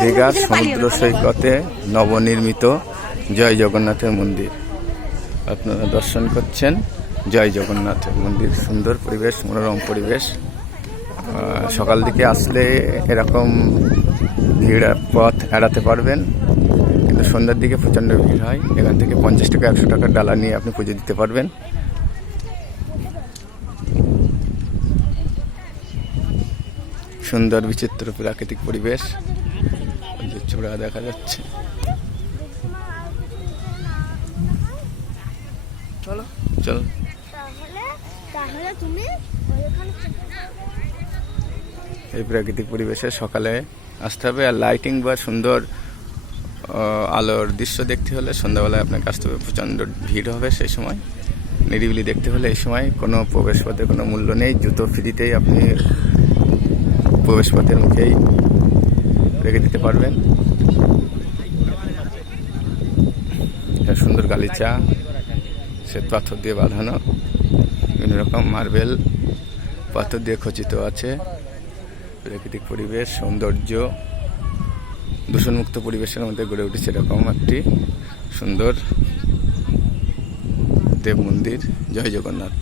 দীঘার সমুদ্র সৈকতে নবনির্মিত জয় জগন্নাথের মন্দির আপনারা দর্শন করছেন। জয় জগন্নাথের মন্দির, সুন্দর পরিবেশ, মনোরম পরিবেশ। সকাল দিকে আসলে এরকম ভিড় পথ এড়াতে পারবেন, কিন্তু সন্ধ্যার দিকে প্রচণ্ড ভিড় হয়। এখান থেকে 50 টাকা 100 টাকার ডালা নিয়ে আপনি পুজো দিতে পারবেন। সুন্দর বিচিত্র প্রাকৃতিক পরিবেশ, চূড়া দেখা যাচ্ছে। চলো চলো, এই প্রাকৃতিক পরিবেশে সকালে আসতে হবে। আর লাইটিং বা সুন্দর আলোর দৃশ্য দেখতে হলে সন্ধ্যাবেলায় আপনাকে আসতে হবে। প্রচণ্ড ভিড় হবে সেই সময়। নিরিবিলি দেখতে হলে এই সময় কোনো প্রবেশপথের কোনো মূল্য নেই, জুতো ফ্রিতেই আপনি প্রবেশপথের মুখেই রেখে দিতে পারবেন। সুন্দর গালিচা, শ্বেত পাথর দিয়ে বাঁধানো, বিভিন্ন রকম মার্বেল পাথর দিয়ে খচিত আছে। প্রাকৃতিক পরিবেশ, সৌন্দর্য, দূষণমুক্ত পরিবেশের মধ্যে গড়ে উঠেছে এরকম একটি সুন্দর দেব মন্দির। জয় জগন্নাথ।